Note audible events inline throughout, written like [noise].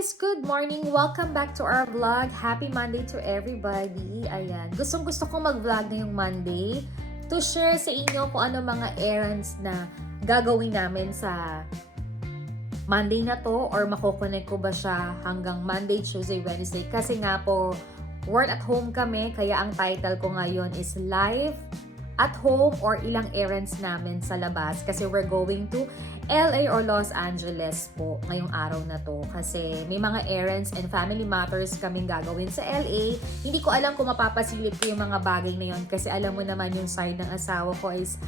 guys! Good morning! Welcome back to our vlog. Happy Monday to everybody. Ayan. Gustong gusto kong mag-vlog ngayong Monday to share sa inyo kung ano mga errands na gagawin namin sa Monday na to or makukunik ko ba siya hanggang Monday, Tuesday, Wednesday. Kasi nga po, work at home kami. Kaya ang title ko ngayon is Live at home or ilang errands namin sa labas kasi we're going to LA or Los Angeles po ngayong araw na to kasi may mga errands and family matters kaming gagawin sa LA. Hindi ko alam kung mapapasilip ko yung mga bagay na yon kasi alam mo naman yung side ng asawa ko is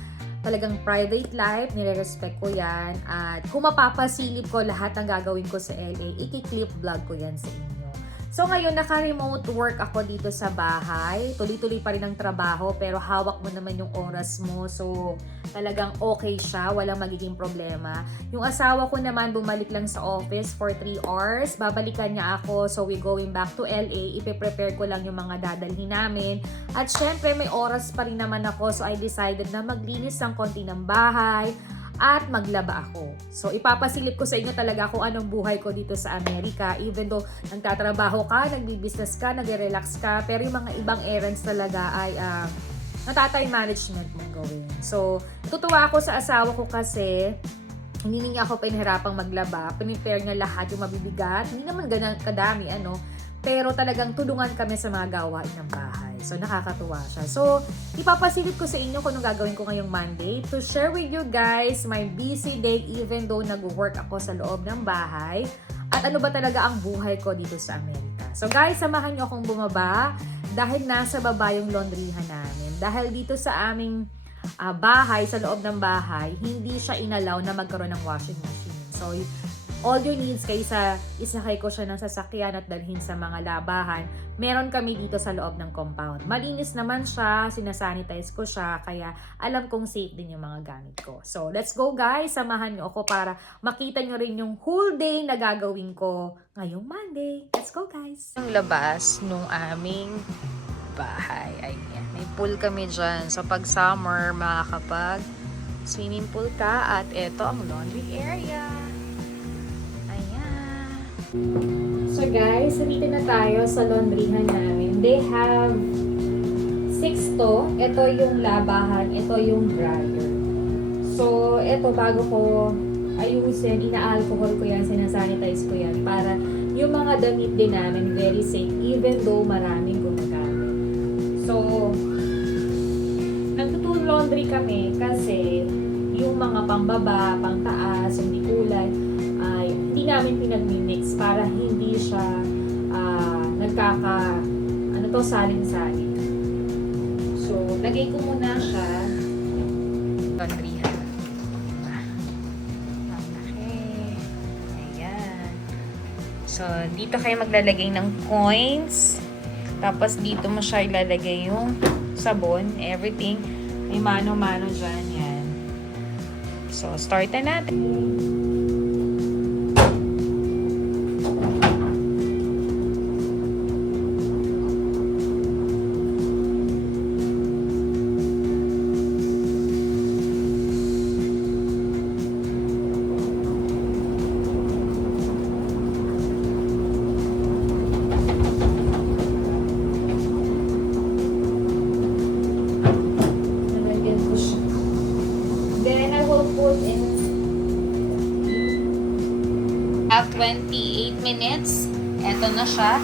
talagang private life, nire-respect ko yan. At kung mapapasilip ko lahat ng gagawin ko sa LA, iki-clip vlog ko yan sa inyo. So ngayon, naka-remote work ako dito sa bahay. Tuloy-tuloy pa rin ang trabaho, pero hawak mo naman yung oras mo. So talagang okay siya, walang magiging problema. Yung asawa ko naman, bumalik lang sa office for 3 hours. Babalikan niya ako, so we going back to LA. Ipe-prepare ko lang yung mga dadalhin namin. At syempre, may oras pa rin naman ako, so I decided na maglinis ng konti ng bahay at maglaba ako. So, ipapasilip ko sa inyo talaga kung anong buhay ko dito sa Amerika. Even though nagtatrabaho ka, nagbi-business ka, nagre-relax ka, pero yung mga ibang errands talaga ay uh, natatime management mong gawin. So, tutuwa ako sa asawa ko kasi hindi niya ako pinahirapang maglaba. Pinipare niya lahat yung mabibigat. Hindi naman ganang kadami, ano. Pero talagang tulungan kami sa mga gawain ng bahay. So, nakakatuwa siya. So, ipapasilip ko sa inyo kung anong gagawin ko ngayong Monday to share with you guys my busy day even though nag-work ako sa loob ng bahay. At ano ba talaga ang buhay ko dito sa Amerika. So, guys, samahan niyo akong bumaba dahil nasa baba yung laundryhan namin. Dahil dito sa aming uh, bahay, sa loob ng bahay, hindi siya inalaw na magkaroon ng washing machine. So, all your needs kaysa isakay ko siya ng sasakyan at dalhin sa mga labahan, meron kami dito sa loob ng compound. Malinis naman siya, sinasanitize ko siya, kaya alam kong safe din yung mga gamit ko. So, let's go guys! Samahan niyo ako para makita niyo rin yung whole day na gagawin ko ngayong Monday. Let's go guys! Ang labas nung aming bahay. Ayan, may pool kami dyan. So, pag summer, makakapag swimming pool ka at ito ang laundry area. So guys, dito na tayo sa laundryhan namin. They have six to. Ito yung labahan, ito yung dryer. So, ito bago ko ayusin, ina-alcohol ko yan, sinasanitize ko yan para yung mga damit din namin very safe even though maraming gumagamit. So, nagtutul laundry kami kasi yung mga pangbaba, pangtaas, hindi kulay, ay hindi namin pinag-mix para hindi siya uh, nagkaka ano to salin-salin. So, lagay ko muna siya laundryhan. Okay. Ayan. So, dito kayo maglalagay ng coins. Tapos, dito mo siya ilalagay yung sabon, everything. May mano-mano dyan. Yan. So, start na natin. Have 28 minutes. Eto na siya.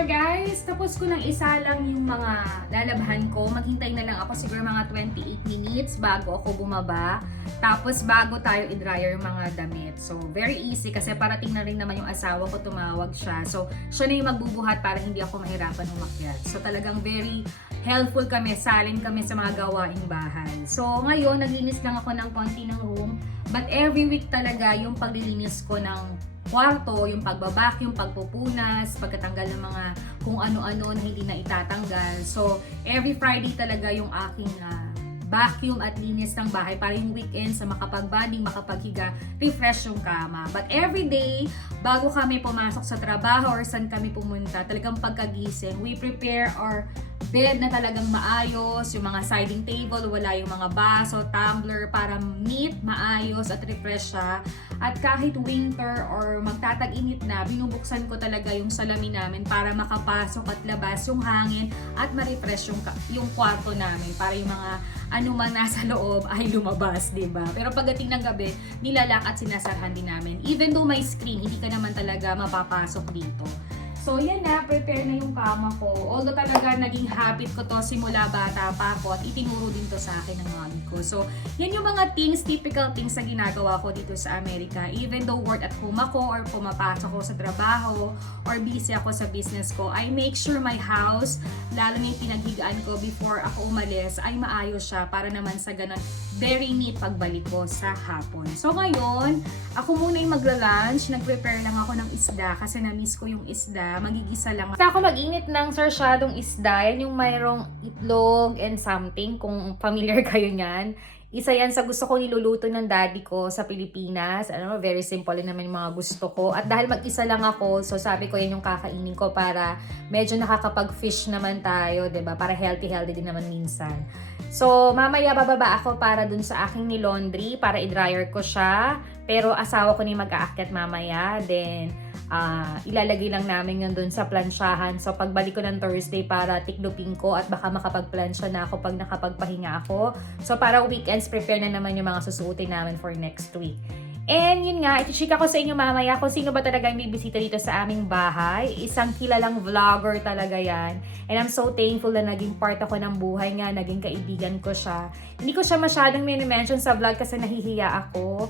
So guys, tapos ko nang isa lang yung mga lalabahan ko. Maghintay na lang ako siguro mga 28 minutes bago ako bumaba. Tapos bago tayo i-dryer yung mga damit. So very easy kasi parating na rin naman yung asawa ko tumawag siya. So siya na yung magbubuhat para hindi ako mahirapan umakyat. So talagang very helpful kami, salin kami sa mga gawaing bahay. So ngayon, naglinis lang ako ng konti ng room. But every week talaga yung paglilinis ko ng kwarto, yung pagbabacuum, pagpupunas, pagkatanggal ng mga kung ano-ano na hindi na itatanggal. So, every Friday talaga yung aking uh, vacuum at linis ng bahay para yung weekend sa makapag-bonding, makapaghiga, refresh yung kama. But every day, bago kami pumasok sa trabaho or saan kami pumunta, talagang pagkagising, we prepare our bed na talagang maayos, yung mga siding table, wala yung mga baso, tumbler, para neat, maayos at refresh siya. At kahit winter or magtatag-init na, binubuksan ko talaga yung salamin namin para makapasok at labas yung hangin at ma-refresh yung, yung kwarto namin para yung mga anumang nasa loob ay lumabas, ba? Pero pagdating ng gabi, nilalak at sinasarhan din namin. Even though may screen, hindi ka naman talaga mapapasok dito. So, yan na, prepare na yung kama ko. Although talaga naging habit ko to simula bata pa ako at itinuro din to sa akin ng mommy ko. So, yan yung mga things, typical things na ginagawa ko dito sa Amerika. Even though work at home ako or pumapasok ako sa trabaho or busy ako sa business ko, I make sure my house, lalo na yung pinaghigaan ko before ako umalis, ay maayos siya para naman sa ganun, very neat pagbalik ko sa hapon. So ngayon, ako muna yung magla-lunch. Nag-prepare lang ako ng isda kasi na-miss ko yung isda. Magigisa lang. Basta ako mag-init ng sarsyadong isda. Yan yung mayroong itlog and something, kung familiar [laughs] kayo niyan. Isa yan sa gusto ko niluluto ng daddy ko sa Pilipinas. Ano, very simple naman yung mga gusto ko. At dahil mag-isa lang ako, so sabi ko yan yung kakainin ko para medyo nakakapag-fish naman tayo, ba Para healthy-healthy din naman minsan. So, mamaya bababa ako para dun sa aking ni laundry para i-dryer ko siya. Pero asawa ko ni mag-aakyat mamaya. Then, ah, ilalagay lang namin yun dun sa plansyahan. So, pagbalik ko ng Thursday para tiklupin ko at baka makapagplansya na ako pag nakapagpahinga ako. So, para weekends, prepare na naman yung mga susuotin namin for next week. And yun nga, iti-chika ko sa inyo mamaya kung sino ba talaga yung bibisita dito sa aming bahay. Isang kilalang vlogger talaga yan. And I'm so thankful na naging part ako ng buhay nga, naging kaibigan ko siya. Hindi ko siya masyadong mini-mention sa vlog kasi nahihiya ako.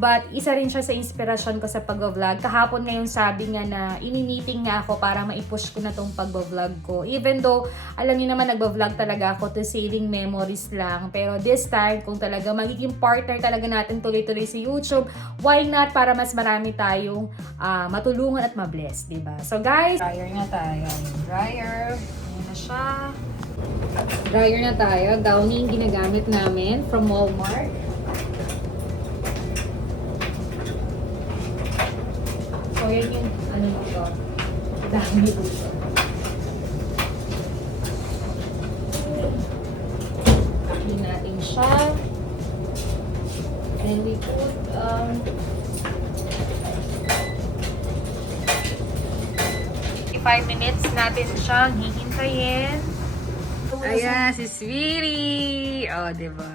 But isa rin siya sa inspirasyon ko sa pag-vlog. Kahapon ngayon sabi nga na ini-meeting nga ako para maipush ko na tong pag-vlog ko. Even though, alam niyo naman nag-vlog talaga ako to saving memories lang. Pero this time, kung talaga magiging partner talaga natin tuloy-tuloy sa YouTube, why not para mas marami tayong ah, matulungan at mabless, di ba? So guys, dryer na tayo. Dryer. Ayan na siya. Dryer na tayo. Downy yung ginagamit namin from Walmart. Yan yung ano nito. Dami dito. Clean natin siya. And we put, um, five minutes natin siyang hihintayin. Ayan, si Sweetie! Oh, di ba?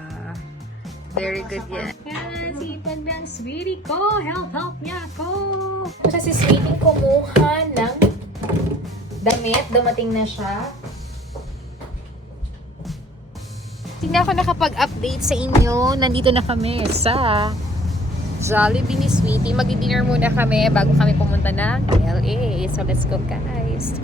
Very good yan. Yan, sipag ng Sweetie ko! Help, help niya ako! Siya si Sweetie kumuha ng damit. Dumating na siya. Tingnan ako nakapag-update sa inyo. Nandito na kami sa Jollibee ni Sweetie. Mag-dinner muna kami bago kami pumunta ng LA. So, let's go guys!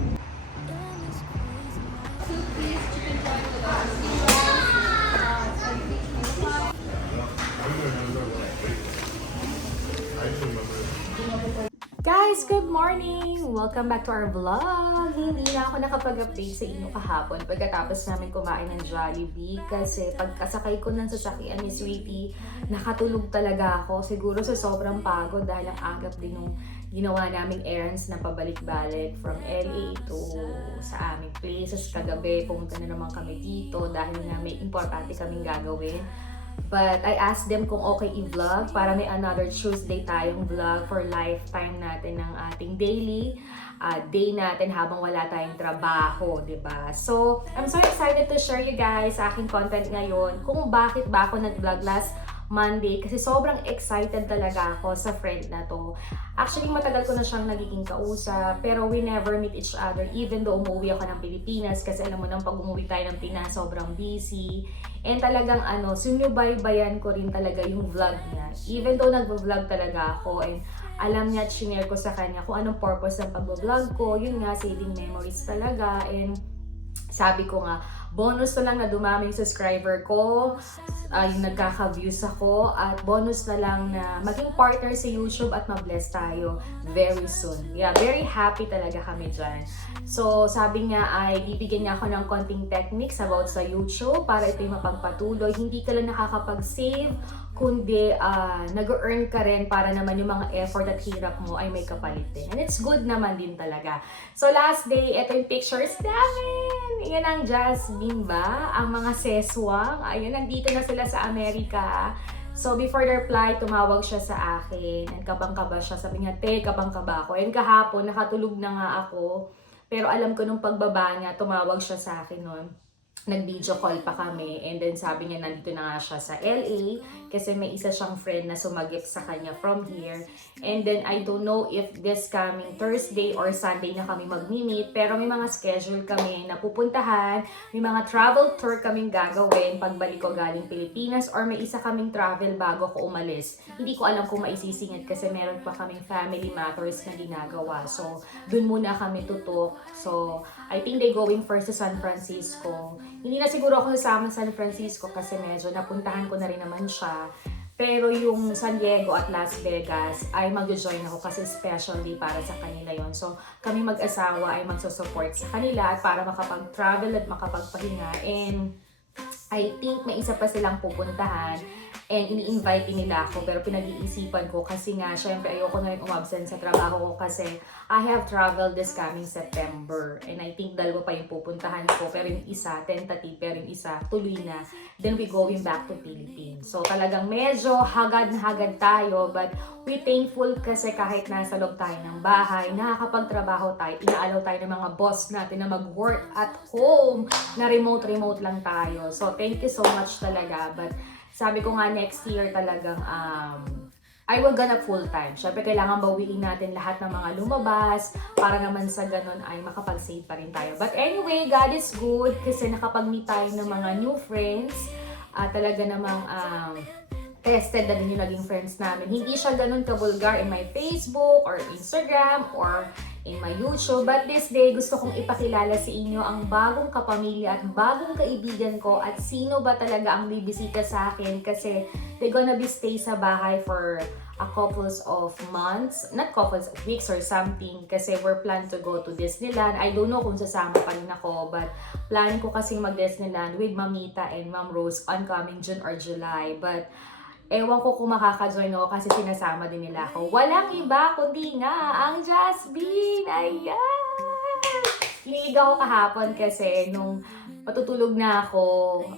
Guys, good morning! Welcome back to our vlog! Hindi na ako nakapag-update sa inyo kahapon pagkatapos namin kumain ng Jollibee kasi pagkasakay ko ng sasakyan ni Sweetie, nakatulog talaga ako. Siguro sa sobrang pagod dahil ang agap din nung ginawa naming errands na pabalik-balik from LA to sa aming places. Kagabi, pumunta na naman kami dito dahil nga may importante kaming gagawin. But I asked them kung okay i-vlog para may another Tuesday tayong vlog for lifetime natin ng ating daily uh, day natin habang wala tayong trabaho, ba? So, I'm so excited to share you guys sa aking content ngayon kung bakit ba ako nag-vlog last Monday kasi sobrang excited talaga ako sa friend na to. Actually, matagal ko na siyang nagiging kausap pero we never meet each other even though umuwi ako ng Pilipinas kasi alam mo nang pag umuwi tayo ng Pinas sobrang busy. And talagang ano, sinubaybayan ko rin talaga yung vlog niya. Even though nag-vlog talaga ako and alam niya at shinare ko sa kanya kung anong purpose ng pag-vlog ko. Yun nga, saving memories talaga. And sabi ko nga, bonus na lang na dumaming subscriber ko, ay nagkaka-views ako, at bonus na lang na maging partner sa YouTube at ma-bless tayo very soon. Yeah, very happy talaga kami dyan. So, sabi niya ay bibigyan niya ako ng konting techniques about sa YouTube para ito'y mapagpatuloy. Hindi ka lang nakakapag-save, kundi ah, nag-earn ka rin para naman yung mga effort at hirap mo ay may kapalit din. And it's good naman din talaga. So, last day, ito yung pictures namin. Yan ang Jasmine ba? Ang mga seswang. Ayun, nandito na sila sa Amerika. So, before the reply, tumawag siya sa akin. And kabang-kaba siya. Sabi niya, te, kabang-kaba ako. And kahapon, nakatulog na nga ako. Pero alam ko nung pagbaba niya, tumawag siya sa akin noon. Nag-video call pa kami. And then sabi niya, nandito na nga siya sa LA. Kasi may isa siyang friend na sumagip sa kanya from here. And then, I don't know if this coming Thursday or Sunday na kami mag-meet. Pero may mga schedule kami na pupuntahan. May mga travel tour kaming gagawin pagbalik ko galing Pilipinas. Or may isa kaming travel bago ko umalis. Hindi ko alam kung maisisingit kasi meron pa kaming family matters na ginagawa. So, dun muna kami tutok. So, I think they going first to San Francisco. Hindi na siguro ako sasama sa San Francisco kasi medyo napuntahan ko na rin naman siya. Pero yung San Diego at Las Vegas ay mag-join ako kasi special day para sa kanila yon. So, kami mag-asawa ay magsusupport sa kanila at para makapag-travel at makapagpahinga. And I think may isa pa silang pupuntahan and ini-invite din nila ako pero pinag-iisipan ko kasi nga syempre ayoko na rin umabsent sa trabaho ko kasi I have traveled this coming September. And I think dalawa pa yung pupuntahan ko pero yung isa tentative pero yung isa tuloy na. Then we going back to Philippines. So talagang medyo hagad na hagad tayo but we thankful kasi kahit nasa loob tayo ng bahay nakakapagtrabaho tayo inaalaw tayo ng mga boss natin na mag-work at home na remote remote lang tayo. So thank you so much talaga. But sabi ko nga next year talagang um, I will gonna full time. Syempre, kailangan bawiin natin lahat ng mga lumabas para naman sa ganun ay makapag-save pa rin tayo. But anyway, God is good kasi nakapag-meet tayo ng mga new friends. At talaga namang um, tested na din yung naging friends namin. Hindi siya ganun kabulgar in my Facebook or Instagram or in my YouTube. But this day, gusto kong ipakilala sa inyo ang bagong kapamilya at bagong kaibigan ko at sino ba talaga ang bibisita sa akin kasi they're gonna be stay sa bahay for a couples of months, not couples, weeks or something kasi we're planned to go to Disneyland. I don't know kung sasama pa rin ako but plan ko kasing mag-Disneyland with Mamita and Ma'am Rose on coming June or July. But Ewan ko kung makaka-join ako kasi sinasama din nila ako. Walang iba kundi nga ang Jasmine! Ayan! Hinilig ako kahapon kasi nung patutulog na ako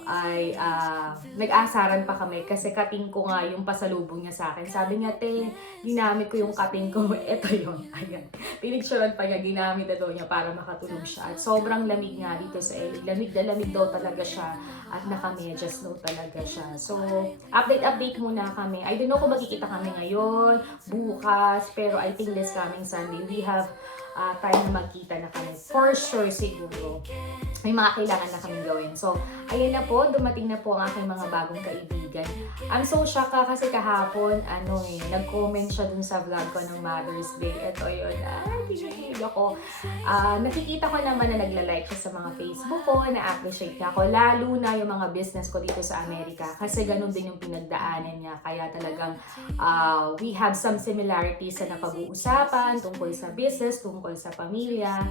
ay ah, nag-asaran pa kami kasi kating ko nga yung pasalubong niya sa akin. Sabi niya, te, ginamit ko yung kating ko. [laughs] Ito yun. Ayan. Pinicturean pa niya, ginamit na daw niya para makatulog siya. At sobrang lamig nga dito sa LA. Lamig na lamig daw talaga siya at naka-medyas daw talaga siya. So, update-update muna kami. I don't know kung makikita kami ngayon, bukas, pero I think this coming Sunday, we have uh, time na magkita na kami. For sure siguro. May mga kailangan na kami gawin. So, ayan na po, dumating na po ang aking mga bagong kaibigan. I'm so shocked ka kasi kahapon, ano eh, nag-comment siya dun sa vlog ko ng Mother's Day. Ito yun, ay, kinikilig ako. Ah, nakikita ko naman na nagla-like siya sa mga Facebook ko, na-appreciate niya ako, lalo na yung mga business ko dito sa Amerika. Kasi ganun din yung pinagdaanan niya. Kaya talagang ah, we have some similarities sa napag-uusapan tungkol sa business, tungkol sa pamilya.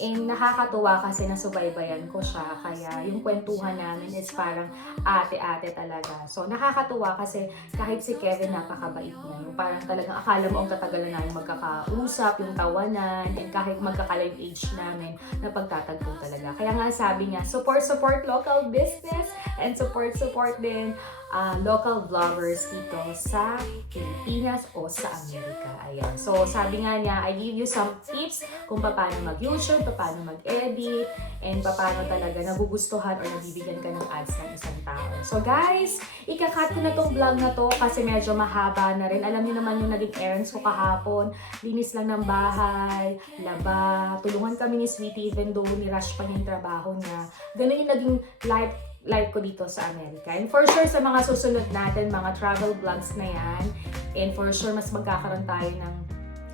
And nakakatuwa kasi nasubaybayan ko siya. Kaya yung kwentuhan namin is parang ate-ate talaga. So nakakatuwa kasi kahit si Kevin napakabait niya. Yung parang talagang akala mo ang tatagalan namin magkakausap, yung tawanan, and kahit magkakala yung age namin, napagtatagpo talaga. Kaya nga sabi niya, support, support local business and support, support din ah, local vloggers dito sa Pilipinas o sa Amerika. Ayan. So, sabi nga niya, I give you some tips kung paano mag-YouTube, paano mag-edit, and paano talaga nagugustuhan or nabibigyan ka ng ads ng isang tao. So, guys, ikakat ko na tong vlog na to kasi medyo mahaba na rin. Alam niyo naman yung naging errands ko kahapon. Linis lang ng bahay, laba, tulungan kami ni Sweetie even though ni-rush pa niya yung trabaho niya. Ganun yung naging life life ko dito sa Amerika. And for sure, sa mga susunod natin, mga travel vlogs na yan, and for sure, mas magkakaroon tayo ng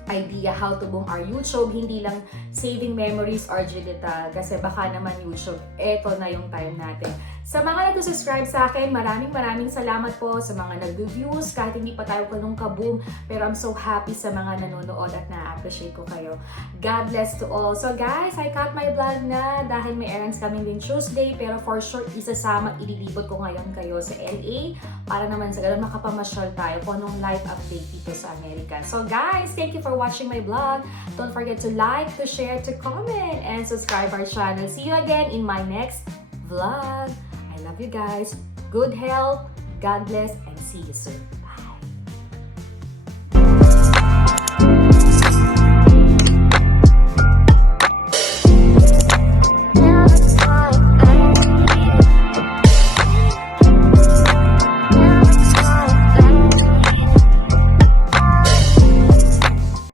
idea how to boom our YouTube, hindi lang saving memories or digital kasi baka naman YouTube, eto na yung time natin. Sa mga nag-subscribe sa akin, maraming maraming salamat po sa mga nag-reviews kahit hindi pa tayo ganun ka-boom pero I'm so happy sa mga nanonood at na-appreciate ko kayo. God bless to all. So guys, I cut my vlog na dahil may errands kami din Tuesday pero for sure isasama ililibot ko ngayon kayo sa LA para naman sa ganun makapamasyal tayo kung anong live update dito sa Amerika. So guys, thank you for watching my vlog. Don't forget to like, to share, to comment, and subscribe our channel. See you again in my next vlog. I love you guys. Good health, God bless, and see you soon.